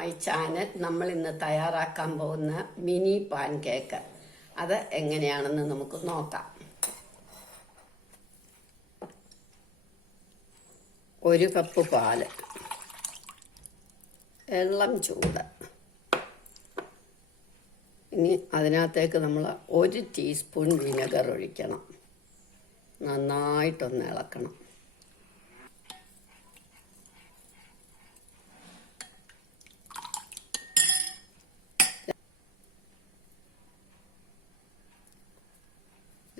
My channel. നമ്മൾ ഇന്ന് തയ്യാറാക്കാൻ പോകുന്ന മിനി പാൻകേക്ക് അത് എങ്ങനെയാണെന്ന് നമുക്ക് നോക്കാം. ഒരു കപ്പ് പാല്, വെള്ളം ചൂട്. ഇനി അതിനകത്തേക്ക് നമ്മൾ 1 ടീസ്പൂൺ വിനെഗർ ഒഴിക്കണം. നന്നായിട്ടൊന്ന് ഇളക്കണം.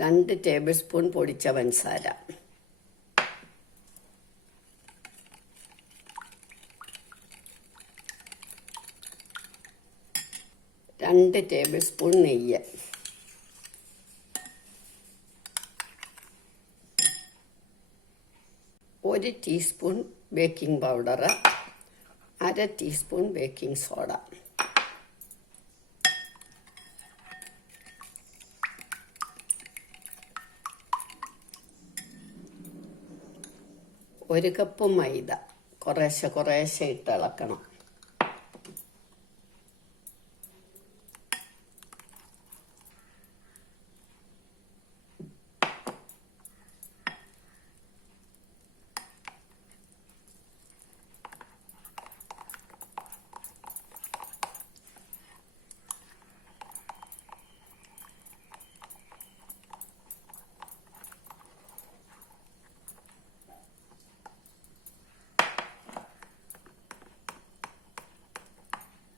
രണ്ട് ടേബിൾ സ്പൂൺ പൊടിച്ച പഞ്ചസാര, രണ്ട് ടേബിൾ സ്പൂൺ നെയ്യ്, ഒരു ടീസ്പൂൺ ബേക്കിംഗ് പൗഡർ, അര ടീസ്പൂൺ ബേക്കിംഗ് സോഡ, ഒരു കപ്പ് മൈദ കുറേശ്ശെ ഇട്ട് ഇളക്കണം.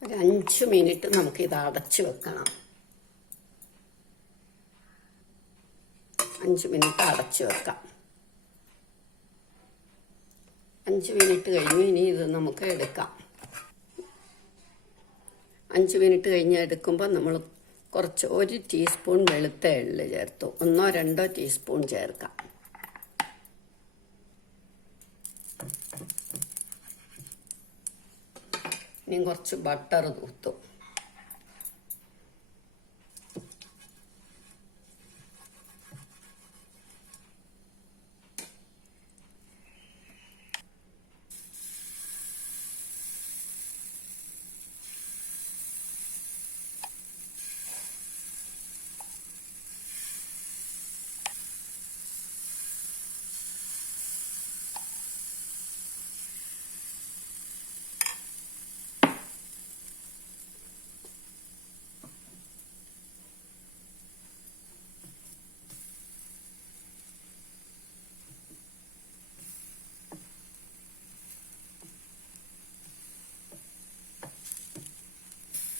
ഒരു 5 മിനിറ്റ് നമുക്കിത് അടച്ച് വെക്കണം. 5 മിനിറ്റ് അടച്ച് വെക്കാം. 5 മിനിറ്റ് കഴിഞ്ഞ് ഇനി ഇത് നമുക്ക് എടുക്കാം. 5 മിനിറ്റ് കഴിഞ്ഞ് എടുക്കുമ്പോൾ നമ്മൾ കുറച്ച് 1 ടീസ്പൂൺ വെളുത്ത എള്ള് ചേർത്തു. 1-2 ടീസ്പൂൺ ചേർക്കാം. ഇനി കുറച്ച് ബട്ടർ തൂത്തു.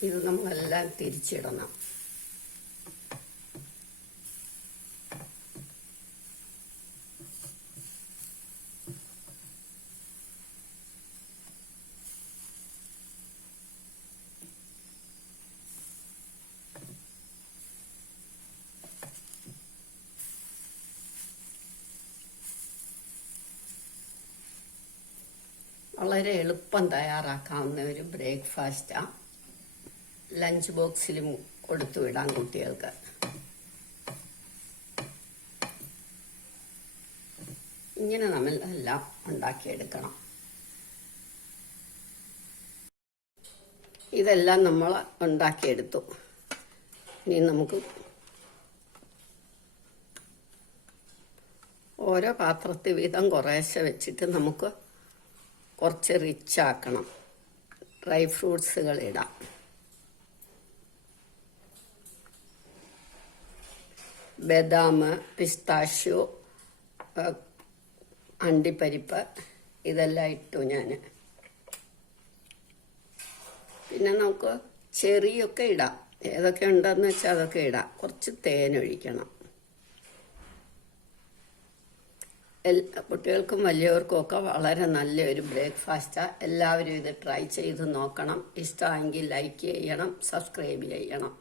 ഇത് നമ്മളെല്ലാം തിരിച്ചിടണം. വളരെ എളുപ്പം തയ്യാറാക്കാവുന്ന ഒരു ബ്രേക്ക്ഫാസ്റ്റാണ്. ലഞ്ച് ബോക്സിലും കൊടുത്തു വിടാം കുട്ടികൾക്ക്. ഇങ്ങനെ നമ്മൾ എല്ലാം ഉണ്ടാക്കിയെടുക്കണം. ഇതെല്ലാം നമ്മൾ ഉണ്ടാക്കിയെടുത്തു. ഇനി നമുക്ക് ഓരോ പാത്രത്തിൽ വീതം കുറേശ്ശെ വെച്ചിട്ട് നമുക്ക് കുറച്ച് റിച്ചാക്കണം. ഡ്രൈ ഫ്രൂട്ട്സുകൾ ഇടാം. ബദാം, പിസ്താഷ്യോ, അണ്ടിപ്പരിപ്പ് ഇതെല്ലാം ഇട്ടു ഞാൻ. പിന്നെ നമുക്ക് ചെറിയൊക്കെ ഇടാം. ഏതൊക്കെ ഉണ്ടെന്ന് വെച്ചാൽ അതൊക്കെ ഇടാം. കുറച്ച് തേനൊഴിക്കണം. കുട്ടികൾക്കും വലിയവർക്കും ഒക്കെ വളരെ നല്ലൊരു ബ്രേക്ക്ഫാസ്റ്റാണ്. എല്ലാവരും ഇത് ട്രൈ ചെയ്ത് നോക്കണം. ഇഷ്ടമെങ്കിൽ ലൈക്ക് ചെയ്യണം, സബ്സ്ക്രൈബ് ചെയ്യണം.